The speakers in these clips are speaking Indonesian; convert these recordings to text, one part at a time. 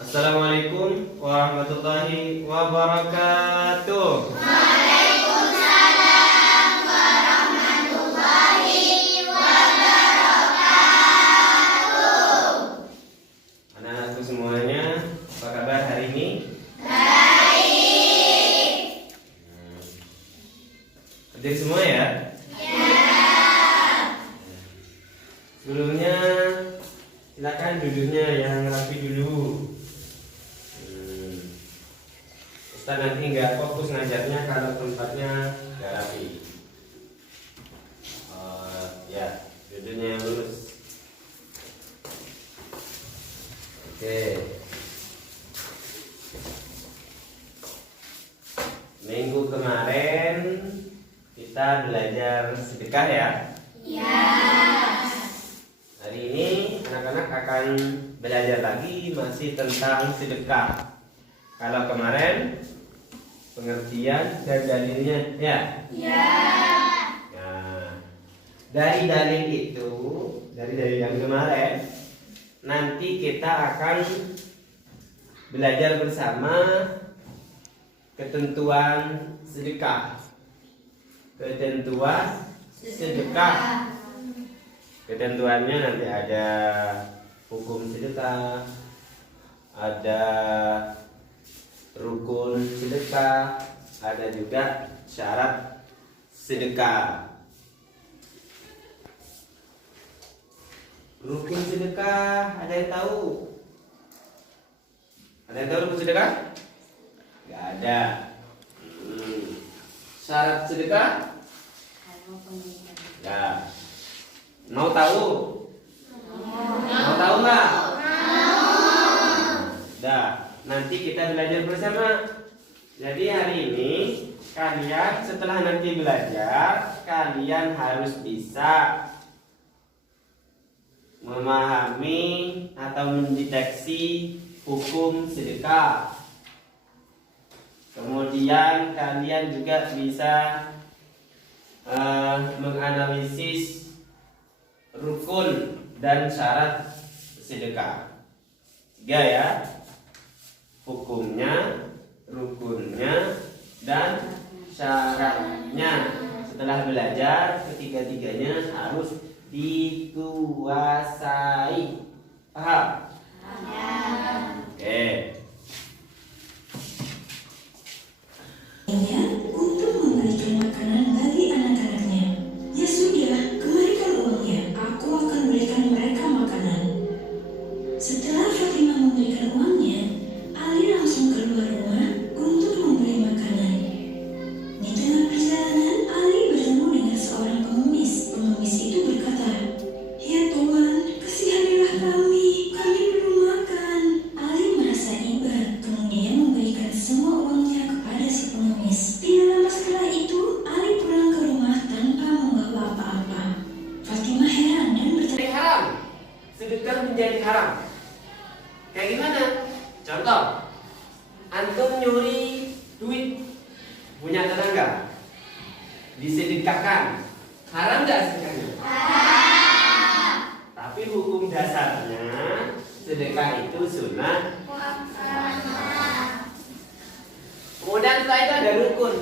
Assalamualaikum warahmatullahi wabarakatuh. Waalaikumsalam warahmatullahi wabarakatuh. Anak-anakku semuanya, apa kabar hari ini? Baik. Hadir semua ya? Ya. Sebelumnya silakan duduknya yang rapi dulu. Ustaz nanti nggak fokus ngajarnya kalau tempatnya nggak rapi. Ya, duduknya yang lurus. Oke. Minggu kemarin kita belajar sedekah ya. Ya. Hari ini anak-anak akan belajar lagi masih tentang sedekah. Kalau kemarin pengertian dan dalilnya ya. Ya. Nah, dari dalil itu, dari dalil yang kemarin, nanti kita akan belajar bersama ketentuan sedekah. Ketentuan sedekah. Ketentuannya nanti ada hukum sedekah, ada rukun sedekah, ada juga syarat sedekah. Rukun sedekah, ada yang tahu? Ada yang tahu rukun sedekah? Gak ada. Syarat sedekah? Ya. Mau tahu? Mau tahu nggak? Dah, nanti kita belajar bersama. Jadi hari ini kalian setelah nanti belajar, kalian harus bisa memahami atau mendeteksi hukum sedekah. Kemudian kalian juga bisa menganalisis rukun dan syarat sedekah. 3 ya. Hukumnya, rukunnya, dan syaratnya. Setelah belajar, ketiga-tiganya harus dikuasai. Paham? Oke. Untuk memberikan makanan bagi anak-anaknya. Ya sudah, kembalikan uangnya. Aku akan berikan mereka makanan. Setelah Fatimah memberikan uangnya, Ali langsung keluar rumah untuk membeli makanan. Di tengah perjalanan, Ali bertemu dengan seorang pengemis. Pengemis itu berkata, "Ya Tuhan, kasihanilah kami belum makan." Ali merasa iba, kemudian memberikan semua uangnya kepada si pengemis. Tidak lama setelah itu, Ali pulang ke rumah tanpa membawa apa-apa. Fatimah heran dan bertanya, Jadi haram. Sedekah menjadi haram. Kayak gimana? Contoh, antum nyuri duit punya tetangga, disedekahkan, haram nggak sedekahnya? Haram. Tapi hukum dasarnya sedekah itu sunnah. Kemudian setelah itu ada rukun.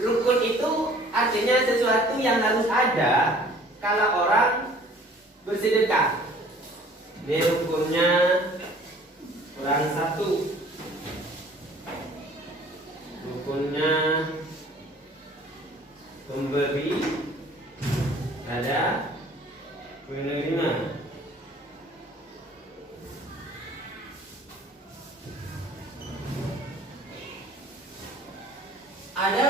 Rukun itu artinya sesuatu yang harus ada kalau orang bersedekah. Ini rukunnya kurang 1. Rukunnya pemberi, ada penerima. Ada,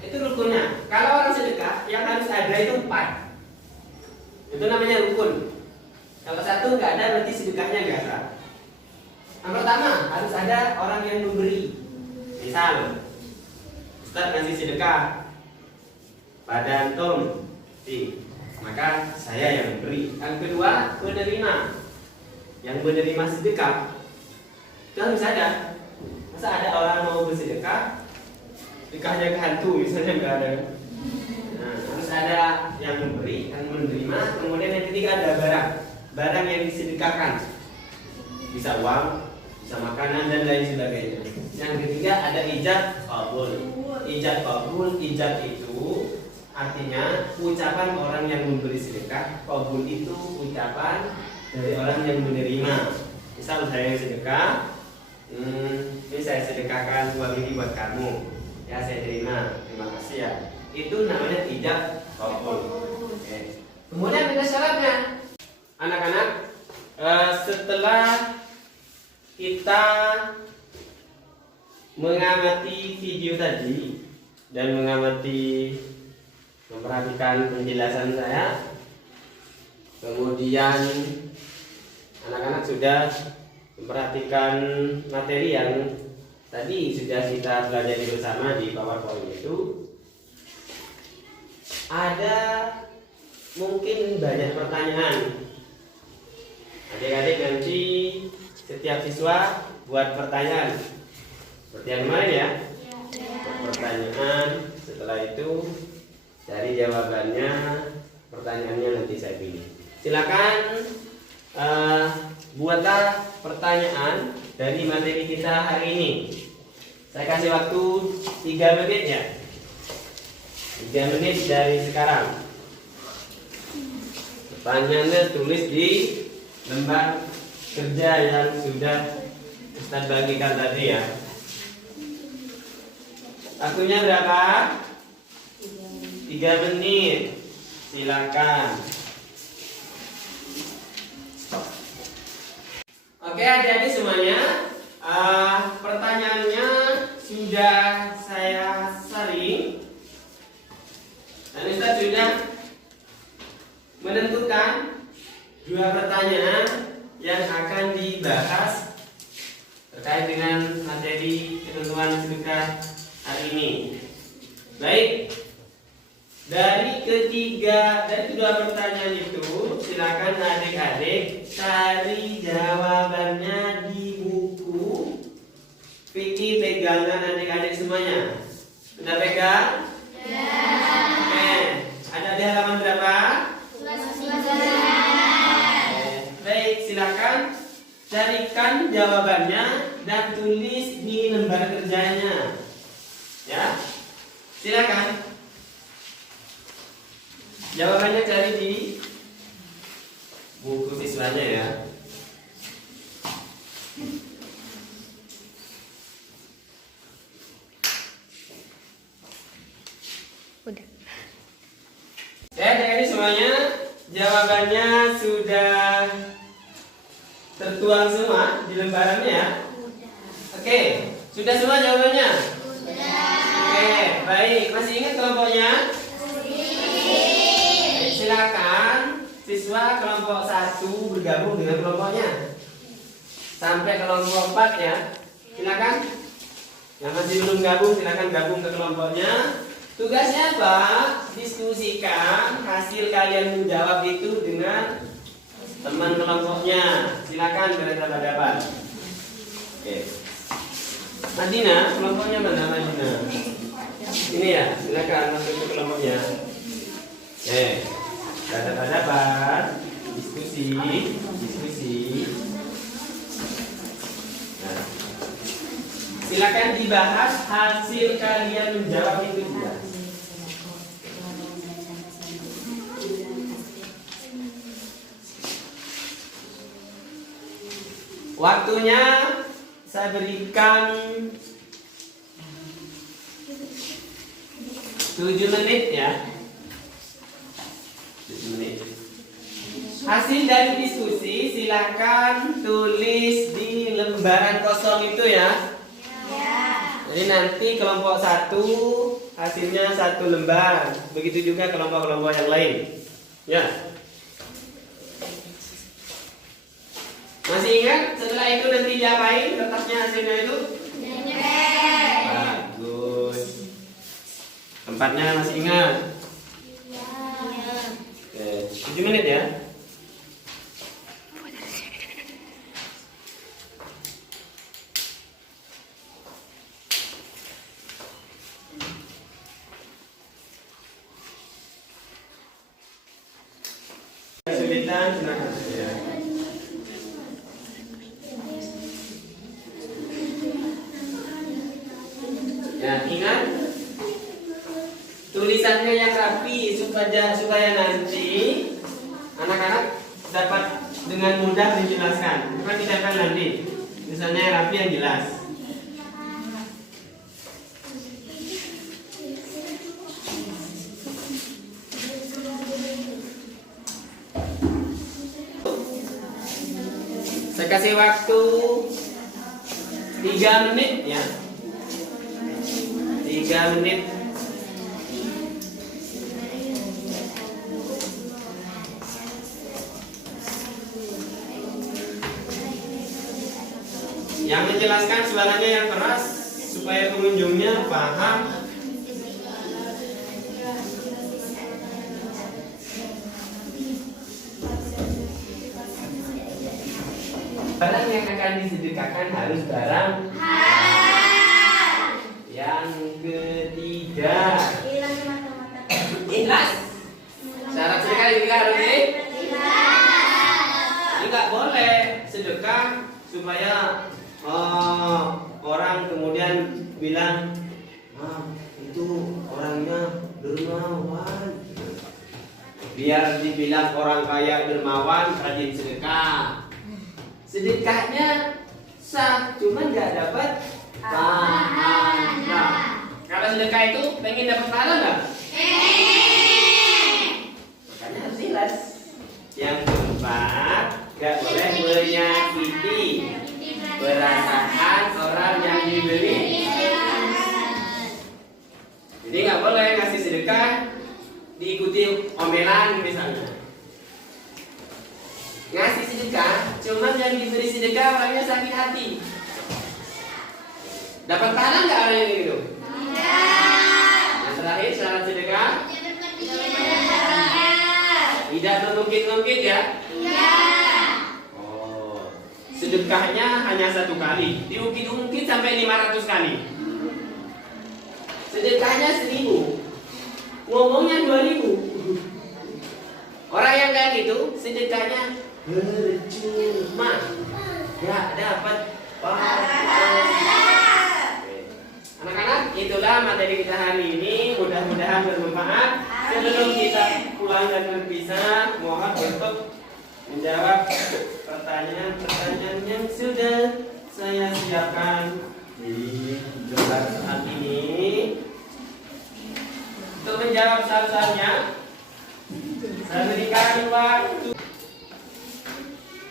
itu rukunnya. Kalau orang sedekah yang harus ada itu 4. Itu namanya rukun. Kalau 1 nggak ada berarti sedekahnya nggak sah. Yang pertama harus ada orang yang memberi. Misal Ustaz ngasih sedekah pada antum, maka saya yang memberi. Yang kedua penerima. Yang menerima sedekah itu harus ada. Masa ada orang mau bersedekah, sedekahnya ke hantu misalnya, nggak ada. Nah, harus ada yang memberi, yang menerima. Kemudian yang ketiga ada barang yang disedekahkan. bisa uang, bisa makanan dan lain sebagainya. Yang ketiga ada ijab qabul. Ijab qabul, ijab itu artinya ucapan orang yang memberi sedekah, qabul itu ucapan dari orang yang menerima. Misal saya yang sedekah, ini saya sedekahkan uang ini buat kamu, ya saya terima kasih ya. Itu namanya ijab qabul. Oke. Kemudian ada syaratnya, anak-anak. Setelah kita mengamati video tadi dan memperhatikan penjelasan saya, kemudian anak-anak sudah memperhatikan materi yang tadi sudah kita pelajari bersama di PowerPoint itu, ada mungkin banyak pertanyaan. Adik-adik nanti setiap siswa buat pertanyaan seperti yang kemarin ya. Pertanyaan, setelah itu cari jawabannya, pertanyaannya nanti saya pilih. Silakan buatlah pertanyaan dari materi kita hari ini. Saya kasih waktu 3 menit ya. 3 menit dari sekarang. Pertanyaannya tulis di lembar kerja yang sudah Ustaz bagikan tadi ya. Waktunya berapa? 3 menit. Silakan. Oke adik-adik semuanya, pertanyaannya sudah saya saring dan Ustaz sudah menentukan 2 pertanyaan yang akan dibahas terkait dengan materi ketentuan sedekah hari ini. Baik, dari kedua pertanyaan itu silakan adik-adik cari jawabannya di buku fikih pegangan adik-adik semuanya. Sudah pegang? Oke, ada di halaman berapa? Baik, silakan carikan jawabannya dan tulis di lembar kerjanya. Ya, silakan. Jawabannya cari di buku siswanya ya. Udah. Jadi semuanya jawabannya sudah tertuang semua di lembarannya ya. Oke, sudah semua jawabannya? Oke, baik. Masih ingat kelompoknya? Silakan siswa kelompok 1 bergabung dengan kelompoknya sampai kelompok 4 ya. Silakan. Yang masih belum gabung silakan gabung ke kelompoknya. Tugasnya apa? Diskusikan hasil kalian menjawab itu dengan teman kelompoknya. Silakan berhadapan-hadapan. Oke. Madina, kelompoknya mana Madina? Ini ya, silakan masuk ke kelompoknya. Berhadapan-hadapan, diskusi. Nah, silakan dibahas hasil kalian menjawab itu juga. Waktunya saya berikan 7 menit ya. 7 menit. Hasil dari diskusi silakan tulis di lembaran kosong itu ya. Jadi nanti kelompok 1 hasilnya 1 lembar. Begitu juga kelompok-kelompok yang lain. Ya. Masih ingat setelah itu nanti diapain kertasnya hasilnya itu? Bagus. Tempatnya masih ingat? Oke, 7 menit ya. Kesulitan silakan. Ya, ingat tulisannya yang rapi supaya nanti anak-anak dapat dengan mudah menjelaskan. Bukan ditempel nanti. Tulisannya yang rapi yang jelas. Saya kasih waktu 3 menit ya. 3 menit. Yang menjelaskan suaranya yang keras supaya pengunjungnya paham. Barang yang akan disedekahkan harus barang halal. Yang ketiga, ikhlas. Syarat sedekah juga harus ikhlas. Tidak boleh sedekah supaya orang kemudian bilang, itu orangnya dermawan. Biar dibilang orang kaya dermawan, rajin sedekah. Sedekahnya sah, cuma nggak dapat pahala. Kalau sedekah itu pengen dapat pahala nggak? Makanya harus ikhlas. Yang keempat, nggak boleh menyakiti perasaan orang yang diberi. Jadi nggak boleh ngasih sedekah diikuti omelan misalnya. Ngasih sedekah, cuman yang diberi sedekah orangnya sakit hati. Dapat pahala nggak orang yang gitu? Yang terakhir syarat sedekah tidak mengungkit-ungkit ya? Sedekahnya hanya 1 kali, diungkit-ungkit sampai 500 kali. Sedekahnya 1000, ngomongnya 2000. Orang yang kayak gitu, sedekahnya percuma, nggak dapat pahala. Anak-anak, itulah materi kita hari ini. Mudah-mudahan bermanfaat. Sebelum kita pulang dan berpisah, mohon untuk menjawab pertanyaan-pertanyaan yang sudah saya siapkan di lembar saat ini. Untuk menjawab soal-soalnya, saya berikan waktu.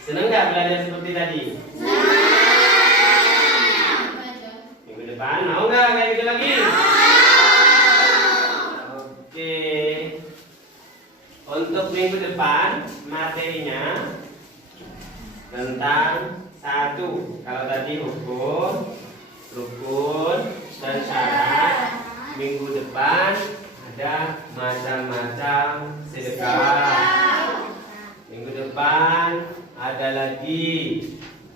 Senang nggak belajar seperti tadi? Minggu depan mau nggak kayak gitu lagi? Oke. Untuk minggu depan materinya tentang 1. Kalau tadi hukum, rukun, dan syarat. Minggu depan ada macam-macam sedekah. Minggu depan ada lagi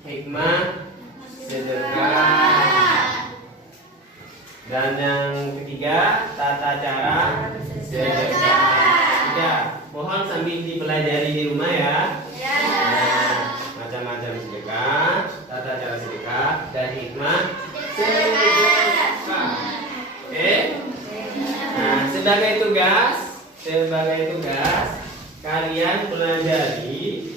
hikmah sedekah. Dan yang ketiga, tata cara sedekah. Ya, mohon sambil dipelajari di rumah ya. Nah, macam-macam sedekah, tata cara sedekah, dan hikmah sedekah. Oke. Nah, sebagai tugas kalian pelajari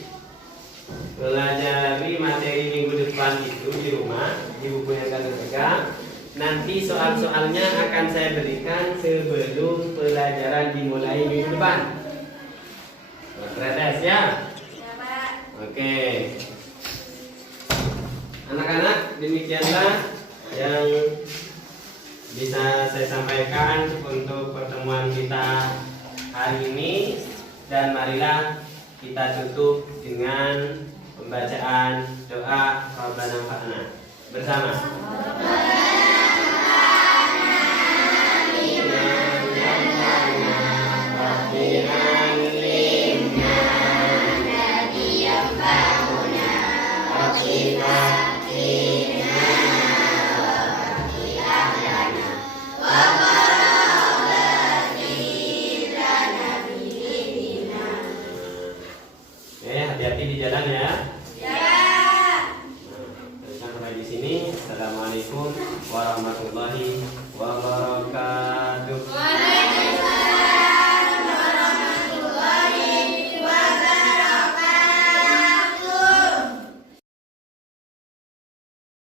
materi minggu depan itu di rumah, di buku yang kalian pegang. Nanti soal-soalnya akan saya berikan sebelum pelajaran dimulai minggu depan. Tes ya? Oke. Anak-anak, demikianlah yang bisa saya sampaikan untuk pertemuan kita hari ini. Dan marilah kita tutup dengan pembacaan doa Rabbana fa'na bersama. Hati-hati di jalan ya. Ya. Sampai di sini. Assalamualaikum warahmatullahi wabarakatuh.